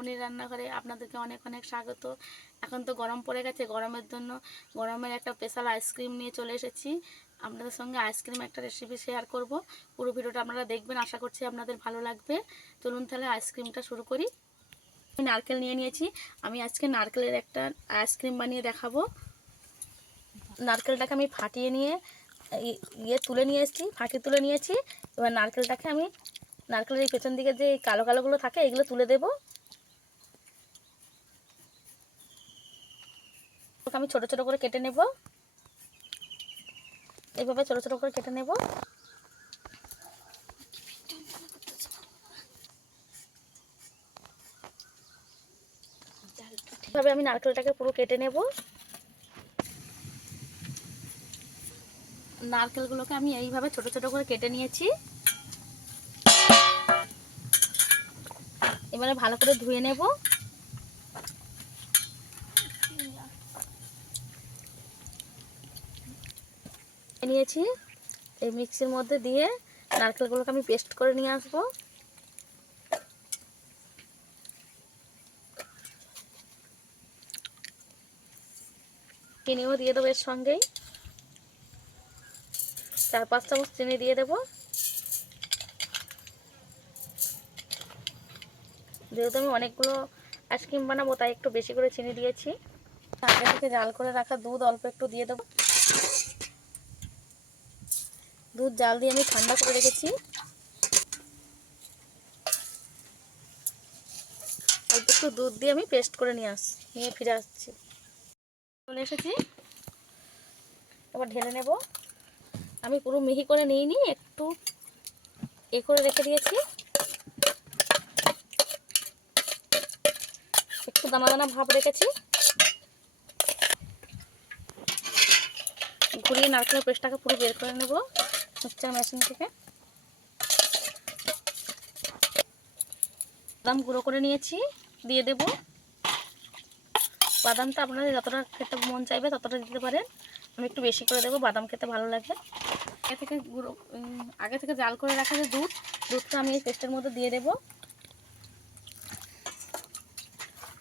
মামনির রান্নাঘরে আপনাদেরকে অনেক অনেক স্বাগত। এখন তো গরম পড়ে গেছে, গরমের জন্য গরমের একটা স্পেশাল আইসক্রিম নিয়ে চলে এসেছি। আপনাদের সঙ্গে আইসক্রিম একটা রেসিপি শেয়ার করব। পুরো ভিডিওটা আপনারা দেখবেন, আশা করছি আপনাদের ভালো লাগবে। চলুন তাহলে আইসক্রিমটা শুরু করি। আমি নারকেল নিয়ে নিয়েছি। আমি আজকে নারকেলের একটা আইসক্রিম বানিয়ে দেখাবো। নারকেলটাকে আমি ফাটিয়ে নিয়ে ইয়ে তুলে নিয়ে এসেছি ফাটিয়ে তুলে নিয়েছি। এবার নারকেলটাকে আমি, নারকেলের এই পেছন দিকে যে কালো কালোগুলো থাকে, এগুলো তুলে দেব। আমি ছোট ছোট করে কেটে নেব। এইভাবে ছোট ছোট করে কেটে নেব। এভাবে আমি নারকেলটাকে পুরো কেটে নেব। নারকেলগুলোকে আমি এইভাবে ছোট ছোট করে কেটে নিয়েছি। এবারে ভালো করে ধুয়ে নেব। নিয়েছি। এই মিক্সির মধ্যে দিয়ে নারকেলগুলোকে আমি পেস্ট করে নিয়ে আসব। চিনিও দিয়ে দেবো এর সঙ্গেই। চার পাঁচ চামচ চিনি দিয়ে দেবো। যেহেতু আমি অনেকগুলো আইসক্রিম বানাবো, তাই একটু বেশি করে চিনি দিয়েছি। আগে থেকে জাল করে রাখা দুধ অল্প একটু দিয়ে দেবো। দুধ জাল দিয়ে আমি ঠান্ডা করে রেখেছি। একটু দুধ দিয়ে আমি পেস্ট করে নিয়ে আস, নিয়ে ফিরে আসছি। চলে এসেছি। এবার ঢেলে নেব। আমি পুরো মিহি করে নিইনি, একটু এ করে রেখে দিয়েছি। একটু দানা দানা ভাব রেখেছি। ঘুরিয়ে নারকেলের পেস্টটাকে পুরো বের করে নেব। মিক্সচার মেশিন থেকে। বাদাম গুঁড়ো করে নিয়েছি, দিয়ে দেব। বাদামটা আপনাদের যতটা খেতে মন চাইবে ততটা দিতে পারেন। আমি একটু বেশি করে দেবো, বাদাম খেতে ভালো লাগে। আগে থেকে গুঁড়ো আগে থেকে জাল করে রাখা যে দুধ, দুধটা আমি এই পেস্টের মধ্যে দিয়ে দেবো।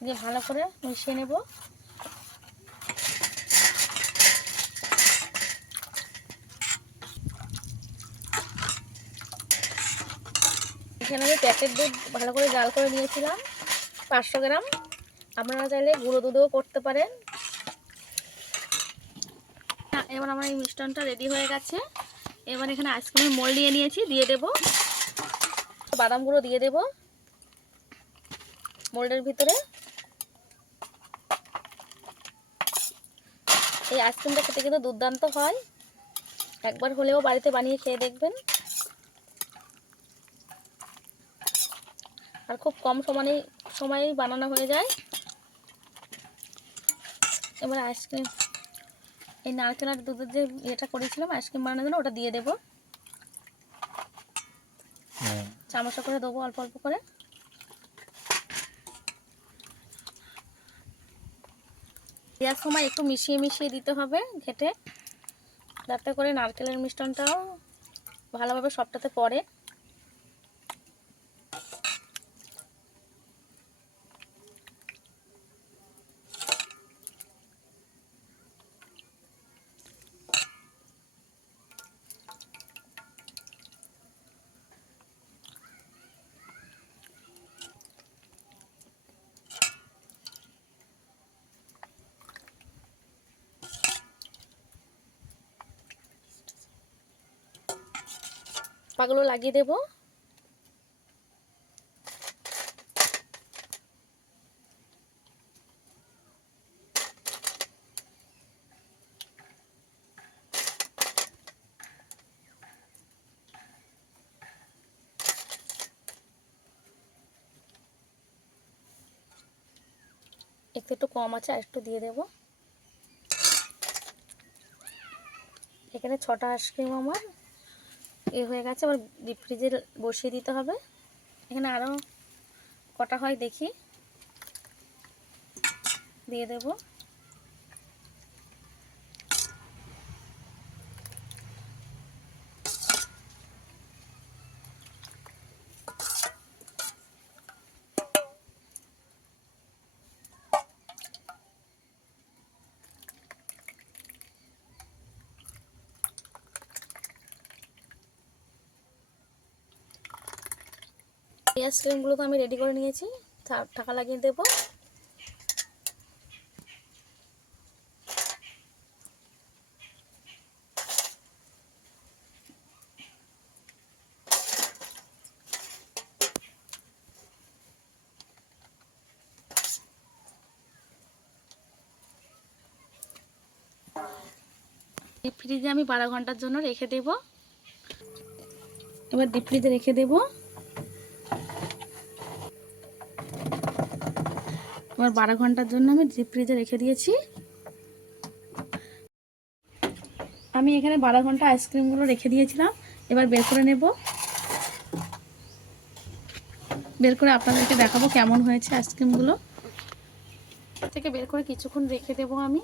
দিয়ে ভালো করে মিশিয়ে নেব। এখানে আমি প্যাকেট দুধ ভালো করে জাল করে নিয়েছিলাম, পাঁচশো গ্রাম। আপনারা চাইলে গুঁড়ো দুধও করতে পারেন। এবার আমার এই মিষ্টানটা রেডি হয়ে গেছে। এবার এখানে আইসক্রিমের মোল নিয়ে নিয়েছি, দিয়ে দেব। বাদাম গুঁড়ো দিয়ে দেব। মোল্ডের ভিতরে। এই আইসক্রিমটা খেতে কিন্তু দুর্দান্ত হয়। একবার হলেও বাড়িতে বানিয়ে খেয়ে দেখবেন। আর খুব কম সময়ে সময়েই বানানো হয়ে যায়। এবার আইসক্রিম এই নারকেল আর দুধের যে ইয়েটা করেছিলাম আইসক্রিম বানানোর জন্য ওটা দিয়ে দেবো। চামচা করে দেবো অল্প অল্প করে। দেওয়ার সময় একটু মিশিয়ে মিশিয়ে দিতে হবে ঘেটে। যাতে করে নারকেলের মিষ্টনটাও ভালোভাবে সবটাতে পড়ে। পাগুলো লাগিয়ে দেব। একটু একটু কম আছে, আর একটু দিয়ে দেব। এখানে ছটা আইসক্রিম আমার। এ হয়ে গেছে, আবার ডিপ ফ্রিজে বসিয়ে দিতে হবে। এখানে আরও কটা হয় দেখি। দিয়ে দেব। এই আইসক্রিমগুলো তো আমি রেডি করে নিয়েছি। টাকা লাগিয়ে দেবো। ডিপ ফ্রিজে আমি বারো ঘণ্টার জন্য রেখে দেব। এবার ডিপ ফ্রিজে রেখে দেব। এবার বারো ঘণ্টার জন্য আমি ডিপ ফ্রিজে রেখে দিয়েছি। আমি এখানে বারো ঘণ্টা আইসক্রিমগুলো রেখে দিয়েছিলাম। এবার বের করে নেব। বের করে আপনাদেরকে দেখাবো কেমন হয়েছে আইসক্রিমগুলো থেকে বের করে কিছুক্ষণ রেখে দেবো আমি।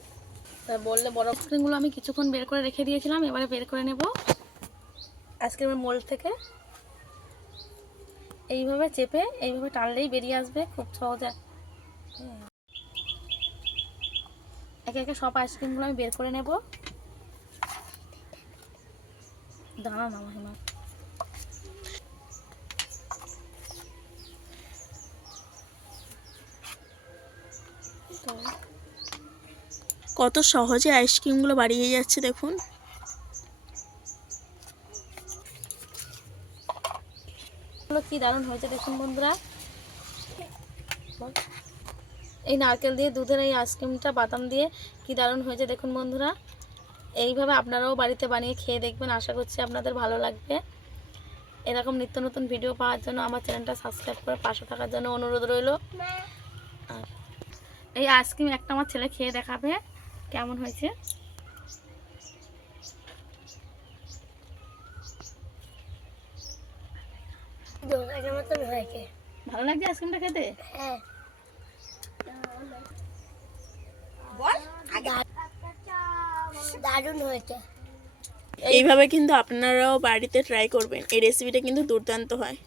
তা বললে বড় আইসক্রিমগুলো আমি কিছুক্ষণ বের করে রেখে দিয়েছিলাম, এবারে বের করে নেব আইসক্রিমের মোল্ড থেকে। এইভাবে চেপে, এইভাবে টানলেই বেরিয়ে আসবে, খুব সহজে একে একে সব আইসক্রিমগুলো আমি বের করে নেব। দাঁড়া না মাহিমা। কত সহজে আইসক্রিমগুলো বাড়িয়ে যাচ্ছে দেখুন। কি দারুণ হয়েছে দেখুন বন্ধুরা। এই নারকেল দিয়ে দুধের এই আইসক্রিমটা বাদাম দিয়ে কি দারুণ হয়েছে দেখুন বন্ধুরা। এইভাবে আপনারাও বাড়িতে বানিয়ে খেয়ে দেখবেন আশা করছি আপনাদের ভালো লাগবে। এরকম নিত্য নতুন ভিডিও পাওয়ার জন্য আমার চ্যানেলটা সাবস্ক্রাইব করে পাশে থাকার জন্য অনুরোধ রইল। আর এই আইসক্রিম একটা আমার ছেলে খেয়ে দেখাবে কেমন হয়েছে? ভালো লাগছে আইসক্রিমটা খেতে? দারুণ হয়েছে। এইভাবে কিন্তু আপনারাও বাড়িতে ট্রাই করবেন। এই রেসিপিটা কিন্তু দুর্দান্ত হয়।